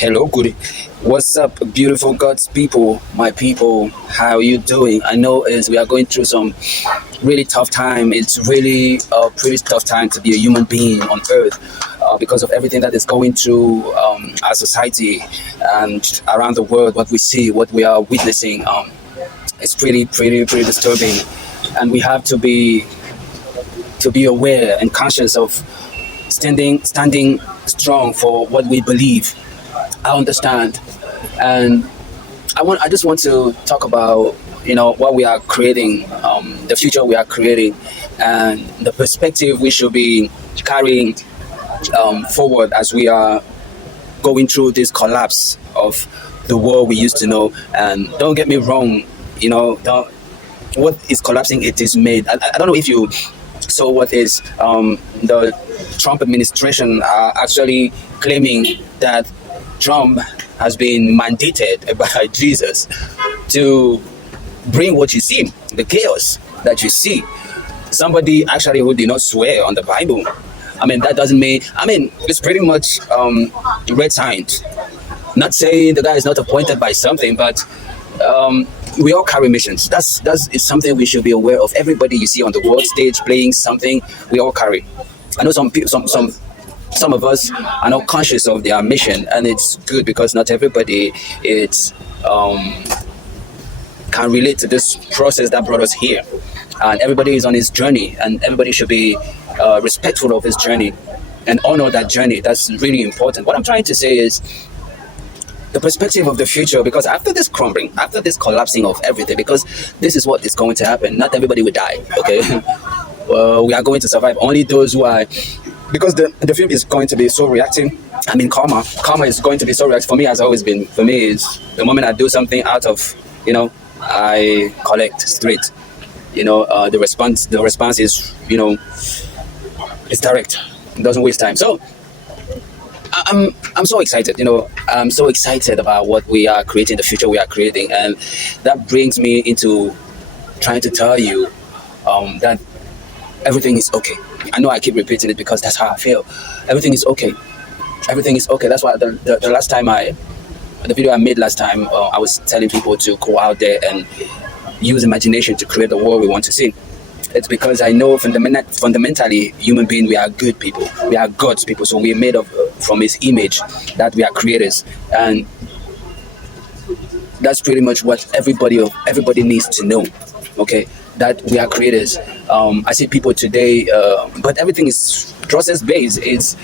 Hello, good. What's up, beautiful God's people, my people? How you doing? I know as we are going through some really tough time. It's really a pretty tough time to be a human being on Earth because of everything that is going through our society and around the world. What we see, what we are witnessing, it's pretty disturbing, and we have to be aware and conscious of standing strong for what we believe. I understand, and I just want to talk about what we are creating, the future we are creating, and the perspective we should be carrying forward as we are going through this collapse of the world we used to know. And don't get me wrong, don't, what is collapsing? It is made. I don't know if you saw what is the Trump administration are actually claiming that Trump has been mandated by Jesus to bring what you see, the chaos that you see. Somebody actually who did not swear on the Bible. I mean, that doesn't mean, it's pretty much red signs. Not saying the guy is not appointed by something, but we all carry missions. That's is something we should be aware of. Everybody you see on the world stage playing something, we all carry. I know some people, some of us are not conscious of their mission, and it's good because not everybody it's can relate to this process that brought us here. And everybody is on his journey, and everybody should be respectful of his journey and honor that journey. That's really important. What I'm trying to say is the perspective of the future, because after this crumbling, after this collapsing of everything, because this is what is going to happen. Not everybody will die, okay? We are going to survive. Only those who are, because the film is going to be so reactive. I mean, karma is going to be so reactive. For me, has always been. For me, is the moment I do something out of, I collect straight. The response is, it's direct. It doesn't waste time. So I'm so excited. I'm so excited about what we are creating, the future we are creating, and that brings me into trying to tell you that everything is okay. I know I keep repeating it because that's how I feel. Everything is okay. Everything is okay. That's why the last time the video I made last time, I was telling people to go out there and use imagination to create the world we want to see. It's because I know fundamentally, human being, we are good people. We are God's people. So we're made from His image, that we are creators, and that's pretty much what everybody needs to know. Okay, that we are creators. I see people today, but everything is process based. It's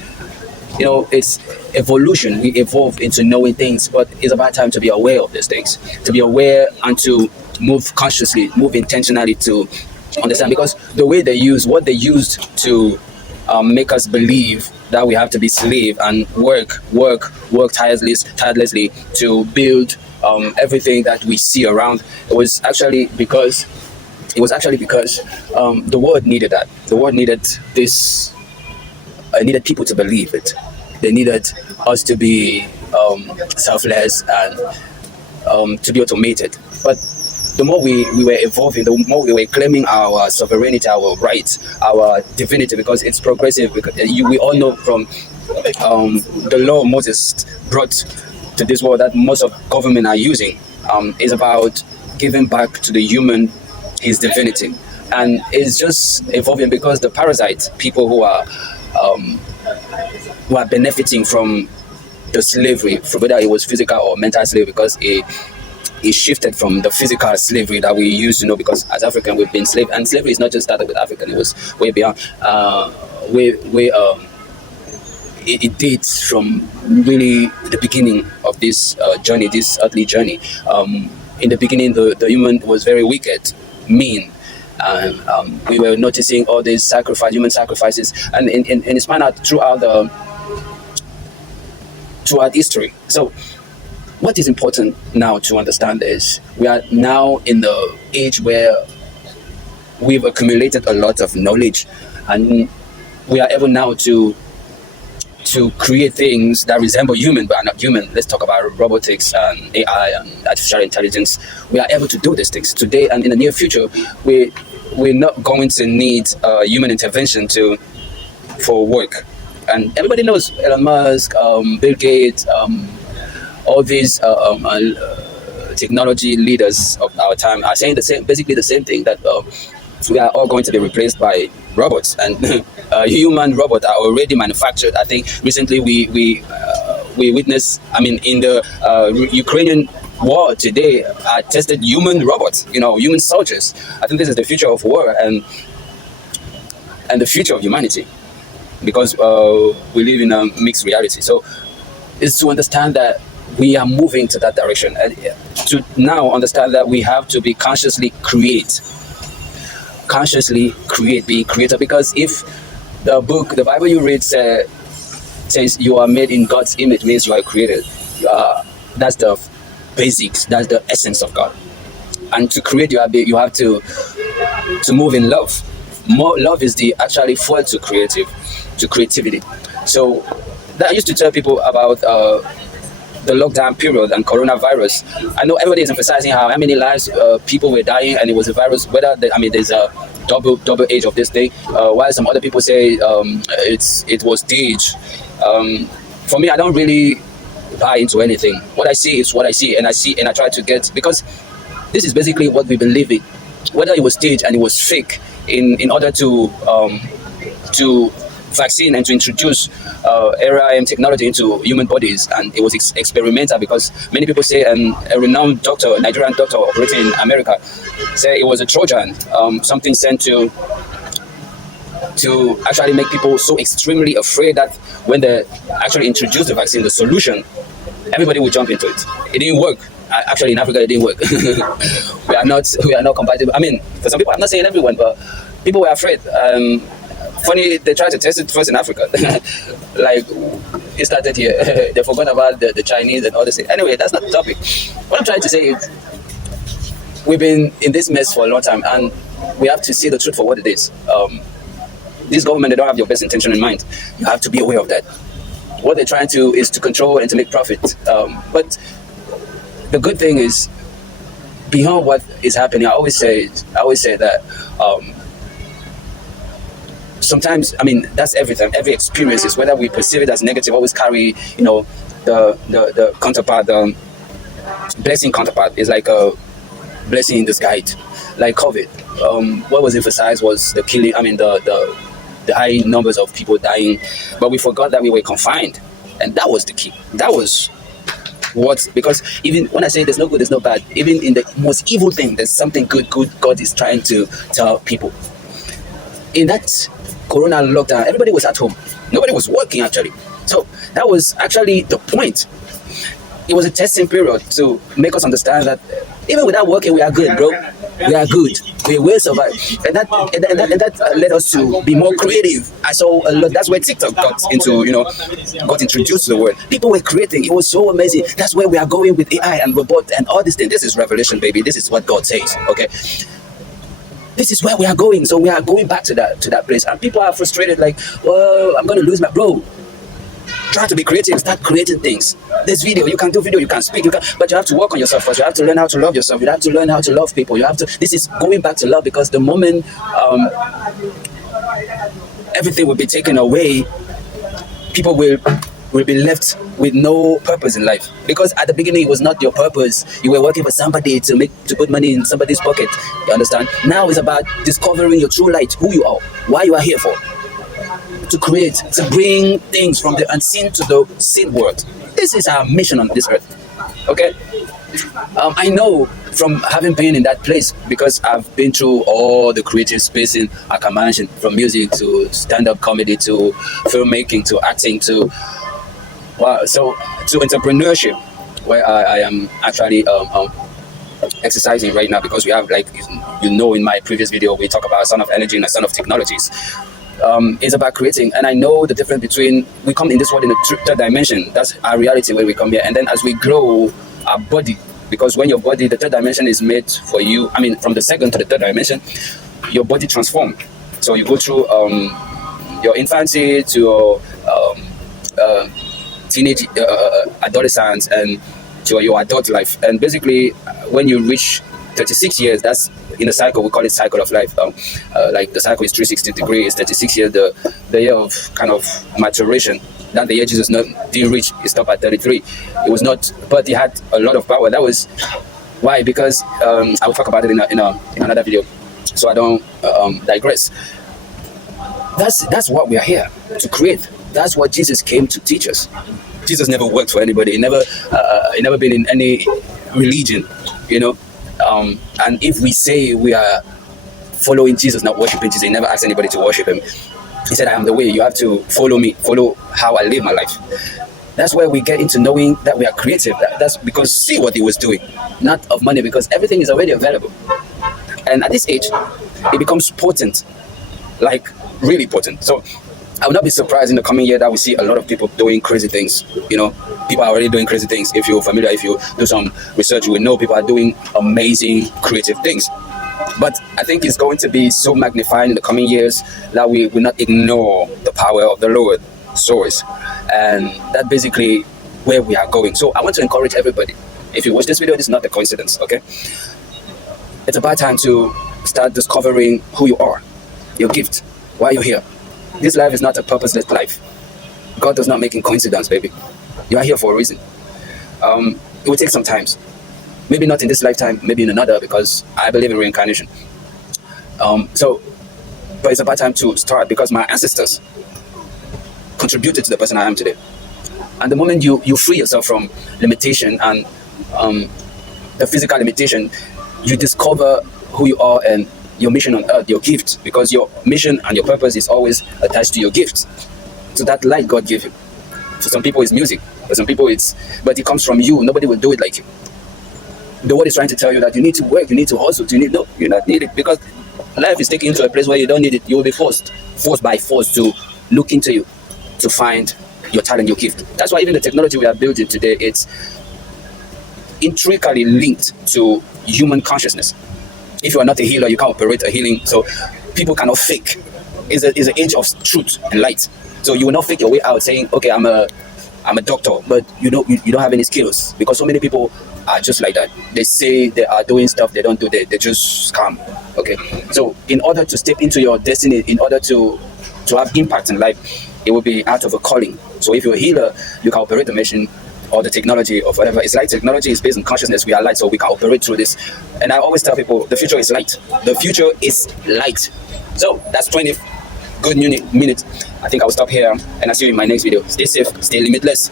evolution. We evolve into knowing things, but it's about time to be aware of these things, to be aware and to move consciously, move intentionally to understand. Because the way what they used to make us believe that we have to be slave and work tirelessly to build everything that we see around. It was actually because the world needed that. The world needed this. Needed people to believe it. They needed us to be selfless and to be automated. But the more we were evolving, the more we were claiming our sovereignty, our rights, our divinity, because it's progressive. Because we all know from the law Moses brought to this world that most of government are using is about giving back to the human his divinity. And it's just evolving because the parasites, people who are benefiting from the slavery, whether it was physical or mental slavery, because it shifted from the physical slavery that we used to know. Because as African, we've been slave, and slavery is not just started with African; it was way beyond. It dates from really the beginning of this journey, this earthly journey. In the beginning, the human was very wicked, mean. And we were noticing all these human sacrifices, and it's found out throughout history. So what is important now to understand is we are now in the age where we've accumulated a lot of knowledge, and we are able now to create things that resemble human but are not human. Let's talk about robotics and AI and artificial intelligence. We are able to do these things today, and in the near future, we're not going to need human intervention for work. And everybody knows Elon Musk, Bill Gates, all these technology leaders of our time are saying the same, basically the same thing, that we are all going to be replaced by robots, and human robots are already manufactured. I think recently we witnessed, I mean, in the Ukrainian war today, tested human robots, human soldiers. I think this is the future of war, and the future of humanity, because we live in a mixed reality. So it's to understand that we are moving to that direction, and to now understand that we have to be consciously be creator. Because if the Bible you read says you are made in God's image, means you are created. That's the basics, that's the essence of God. And to create, you have to move in love. More love is the actually fuel to creativity. So that I used to tell people about the lockdown period and coronavirus. I know everybody is emphasizing how many lives people were dying, and it was a virus. There's a double age of this thing. While some other people say it was staged. For me, I don't really buy into anything. What I see is what I see, and I try to get, because this is basically what we believe in. Whether it was staged and it was fake in order to vaccine and to introduce ARIM technology into human bodies, and it was experimental, because many people say, and a renowned doctor, Nigerian doctor operating in America, say it was a Trojan, something sent to actually make people so extremely afraid that when they actually introduced the vaccine, the solution, everybody would jump into it. It didn't work. Actually, in Africa, it didn't work. we are not compatible. I mean, for some people, I'm not saying everyone, but people were afraid. Funny, they tried to test it first in Africa. Like, it started here. They forgot about the Chinese and all this. Anyway, that's not the topic. What I'm trying to say is, we've been in this mess for a long time, and we have to see the truth for what it is. This government, they don't have your best intention in mind. You have to be aware of that. What they're trying to is to control and to make profit. But the good thing is, beyond what is happening, I always say that sometimes, I mean, that's everything. Every experience is, whether we perceive it as negative, always carry, the counterpart, the blessing counterpart is like a blessing in disguise. Like COVID, what was emphasized was the killing. I mean, the high numbers of people dying, but we forgot that we were confined, and that was the key. That was what, because even when I say there's no good, there's no bad, even in the most evil thing, there's something good God is trying to tell people. In that corona lockdown, everybody was at home. Nobody was working, actually. So that was actually the point. It was a testing period to make us understand that even without working, we are good, bro. We are good. We will survive. And that led us to be more creative. I saw a lot. That's where TikTok got introduced to the world. People were creating. It was so amazing. That's where we are going with AI and robots and all these things. This is revelation, baby. This is what God says. Okay. This is where we are going. So we are going back to that place. And people are frustrated, like, well, I'm going to lose my bro. Try to be creative, start creating things. This video, you can do video, you can speak, but you have to work on yourself first. You have to learn how to love yourself. You have to learn how to love people. This is going back to love, because the moment everything will be taken away, people will be left with no purpose in life. Because at the beginning, it was not your purpose. You were working for somebody to put money in somebody's pocket. You understand? Now it's about discovering your true light, who you are, why you are here for. To create, to bring things from the unseen to the seen world. This is our mission on this earth. Okay? I know from having been in that place, because I've been through all the creative space in Akamansion, from music to stand-up comedy to filmmaking to acting to to entrepreneurship, where I am actually exercising right now, because we have, like, in my previous video, we talk about son of energy and a son of technologies. It's about creating, and I know the difference between, we come in this world in the third dimension. That's our reality where we come here, and then as we grow our body, because when your body, the third dimension is made for you, I mean, from the second to the third dimension, your body transforms. So you go through your infancy to your teenage adolescence and to your adult life, and basically when you reach 36 years, that's in a cycle, we call it cycle of life. Like the cycle is 360 degrees, 36 years, the year of kind of maturation. That the year Jesus didn't reach, he stopped at 33. It was not, but he had a lot of power. That was why, because I will talk about it in another video, so I don't digress. That's what we are here to create. That's what Jesus came to teach us. Jesus never worked for anybody. He never been in any religion, you know. And if we say we are following Jesus, not worshiping Jesus, he never asked anybody to worship him. He said, I am the way. You have to follow me, follow how I live my life. That's where we get into knowing that we are creative. That's because see what he was doing, not of money, because everything is already available. And at this age, it becomes potent, like really potent. So I will not be surprised in the coming year that we see a lot of people doing crazy things. You know, people are already doing crazy things. If you're familiar, if you do some research, you will know people are doing amazing creative things. But I think it's going to be so magnified in the coming years that we will not ignore the power of the Lord source. And that's basically where we are going. So I want to encourage everybody. If you watch this video, this is not a coincidence, okay? It's about time to start discovering who you are, your gift, why you're here. This life is not a purposeless life. God does not make in coincidence, baby. You are here for a reason. It will take some time. Maybe not in this lifetime, maybe in another, because I believe in reincarnation. But it's about time to start, because my ancestors contributed to the person I am today. And the moment you free yourself from limitation and the physical limitation, you discover who you are and your mission on earth, your gift, because your mission and your purpose is always attached to your gifts. So that light God gave you. For some people it's music, for some people but it comes from you. Nobody will do it like you. The world is trying to tell you that you need to work, you need to hustle, no, you not need it, because life is taking you to a place where you don't need it. You will be forced by force to look into you, to find your talent, your gift. That's why even the technology we are building today, it's intricately linked to human consciousness. If you are not a healer, you can't operate a healing. So people cannot fake. It's an age of truth and light. So you will not fake your way out saying, okay, I'm a doctor, but you don't have any skills, because so many people are just like that. They say they are doing stuff they don't do. They just scam. Okay. So in order to step into your destiny, in order to have impact in life, it will be out of a calling. So if you're a healer, you can operate the machine or the technology or whatever. It's like technology is based on consciousness. We are light, so we can operate through this. And I always tell people, the future is light. The future is light. So that's 20 good minutes. I think I'll stop here, and I'll see you in my next video. Stay safe, stay limitless.